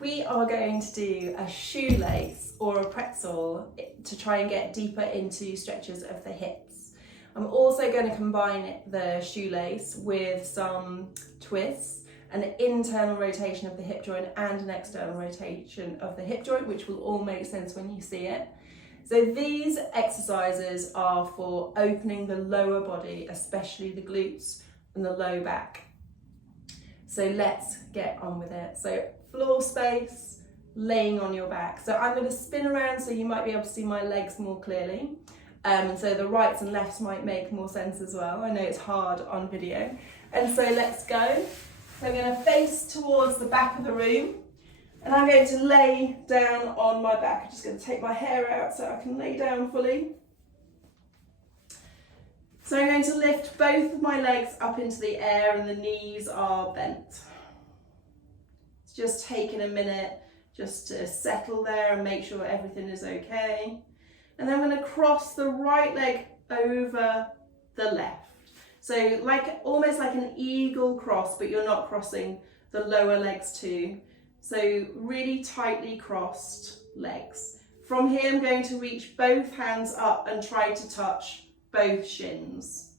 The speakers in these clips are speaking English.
We are going to do a shoelace or a pretzel to try and get deeper into stretches of the hips. I'm also going to combine the shoelace with some twists, an internal rotation of the hip joint and an external rotation of the hip joint, which will all make sense when you see it. So these exercises are for opening the lower body, especially the glutes and the low back. So let's get on with it. So floor space, laying on your back. So I'm going to spin around so you might be able to see my legs more clearly. So the rights and lefts might make more sense as well. I know it's hard on video. And so let's go. So I'm going to face towards the back of the room and I'm going to lay down on my back. I'm just going to take my hair out so I can lay down fully. So I'm going to lift both of my legs up into the air and the knees are bent. It's just taking a minute just to settle there and make sure everything is okay. And then I'm going to cross the right leg over the left. So almost like an eagle cross, but you're not crossing the lower legs too. So really tightly crossed legs. From here I'm going to reach both hands up and try to touch both shins.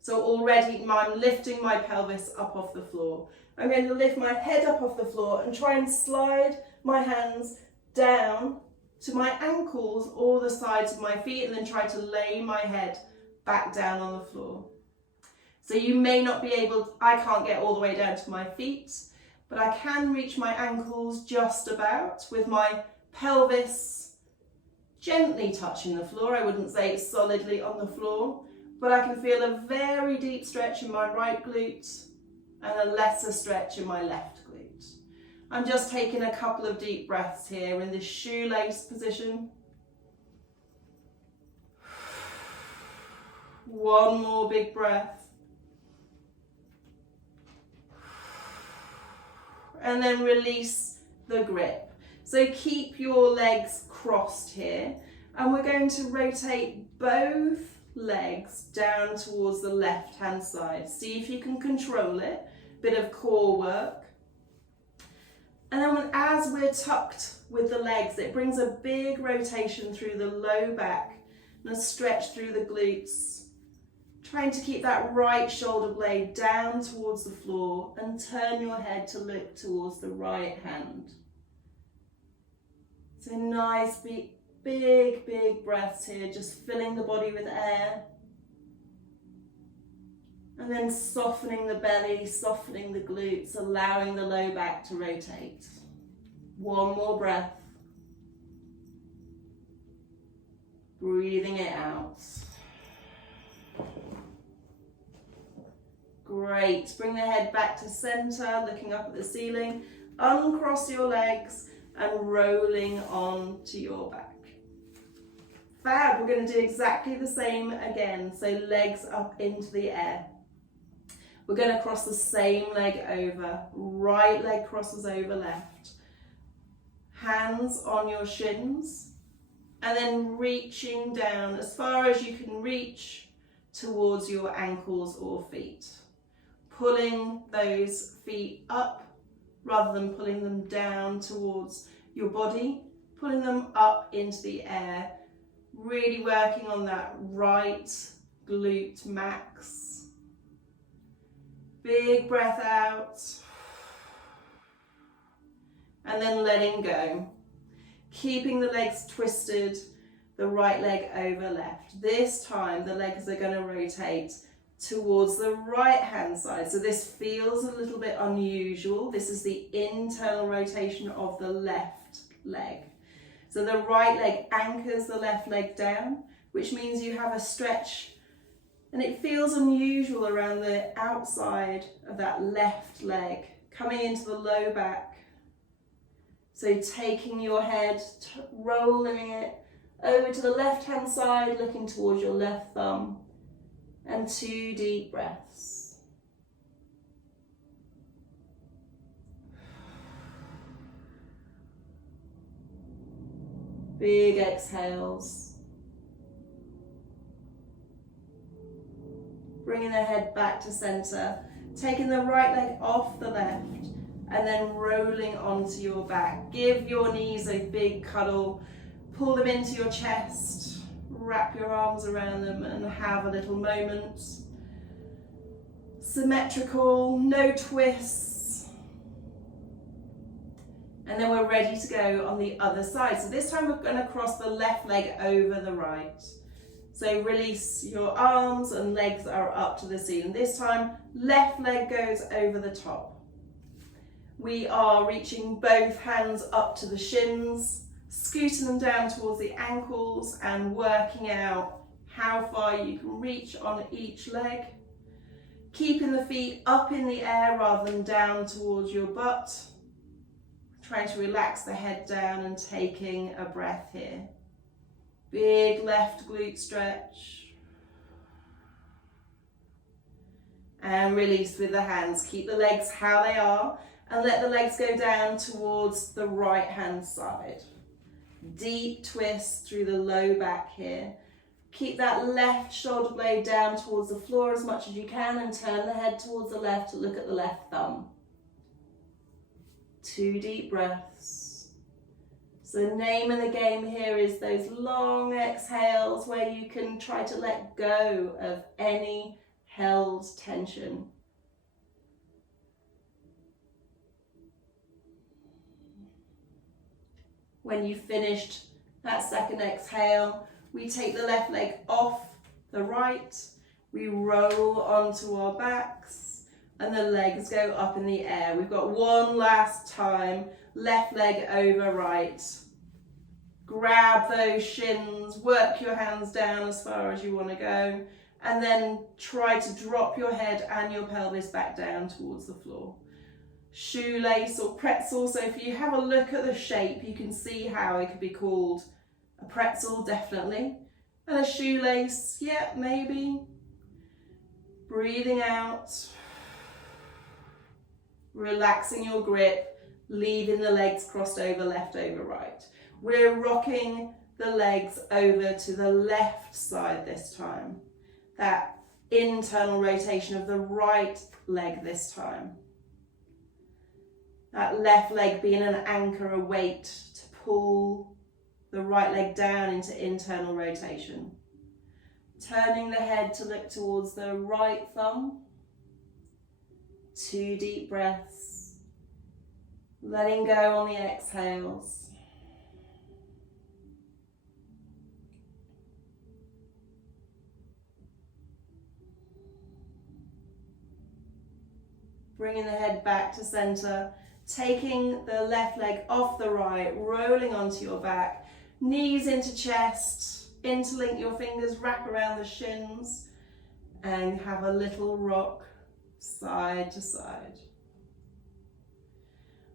So already I'm lifting my pelvis up off the floor. I'm going to lift my head up off the floor and try and slide my hands down to my ankles or the sides of my feet and then try to lay my head back down on the floor. So you may not be able, I can't get all the way down to my feet, but I can reach my ankles just about with my pelvis gently touching the floor. I wouldn't say it's solidly on the floor, but I can feel a very deep stretch in my right glute and a lesser stretch in my left glute. I'm just taking a couple of deep breaths here in this shoelace position. One more big breath. And then release the grip. So keep your legs crossed here and we're going to rotate both legs down towards the left hand side. See if you can control it, bit of core work. And then as we're tucked with the legs, it brings a big rotation through the low back and a stretch through the glutes. Trying to keep that right shoulder blade down towards the floor and turn your head to look towards the right hand. So nice big breaths here, just filling the body with air. And then softening the belly, softening the glutes, allowing the low back to rotate. One more breath. Breathing it out. Great, bring the head back to center, looking up at the ceiling. Uncross your legs and rolling on to your back. Fab, we're going to do exactly the same again. So legs up into the air. We're going to cross the same leg over. Right leg crosses over left. Hands on your shins. And then reaching down as far as you can reach towards your ankles or feet. Pulling those feet up rather than pulling them down towards your body. Pulling them up into the air. Really working on that right glute max. Big breath out. And then letting go. Keeping the legs twisted, the right leg over left. This time the legs are going to rotate towards the right hand side. So this feels a little bit unusual. This is the internal rotation of the left leg. So the right leg anchors the left leg down, which means you have a stretch and it feels unusual around the outside of that left leg, coming into the low back. So taking your head, rolling it over to the left hand side, looking towards your left thumb. And 2 deep breaths. Big exhales. Bringing the head back to center. Taking the right leg off the left and then rolling onto your back. Give your knees a big cuddle, pull them into your chest, wrap your arms around them and have a little moment. Symmetrical, no twists. And then we're ready to go on the other side. So this time we're going to cross the left leg over the right. So release your arms and legs are up to the ceiling. This time, left leg goes over the top. We are reaching both hands up to the shins, scooting them down towards the ankles and working out how far you can reach on each leg. Keeping the feet up in the air rather than down towards your butt. Trying to relax the head down and taking a breath here. Big left glute stretch. And release with the hands. Keep the legs how they are and let the legs go down towards the right hand side. Deep twist through the low back here. Keep that left shoulder blade down towards the floor as much as you can and turn the head towards the left to look at the left thumb. 2 deep breaths. So the name of the game here is those long exhales where you can try to let go of any held tension. When you've finished that second exhale, we take the left leg off the right, we roll onto our backs, and the legs go up in the air. We've got one last time, left leg over right. Grab those shins, work your hands down as far as you want to go, and then try to drop your head and your pelvis back down towards the floor. Shoelace or pretzel, so if you have a look at the shape, you can see how it could be called a pretzel, definitely. And a shoelace, yeah, maybe. Breathing out. Relaxing your grip, leaving the legs crossed over, left over right. We're rocking the legs over to the left side this time. That internal rotation of the right leg this time. That left leg being an anchor, a weight to pull the right leg down into internal rotation. Turning the head to look towards the right thumb. 2 deep breaths. Letting go on the exhales. Bringing the head back to center. Taking the left leg off the right, rolling onto your back. Knees into chest. Interlink your fingers, wrap around the shins. And have a little rock. Side to side.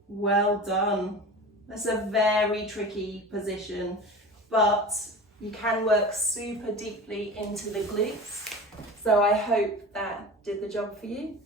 Well done. That's a very tricky position, but you can work super deeply into the glutes. So I hope that did the job for you.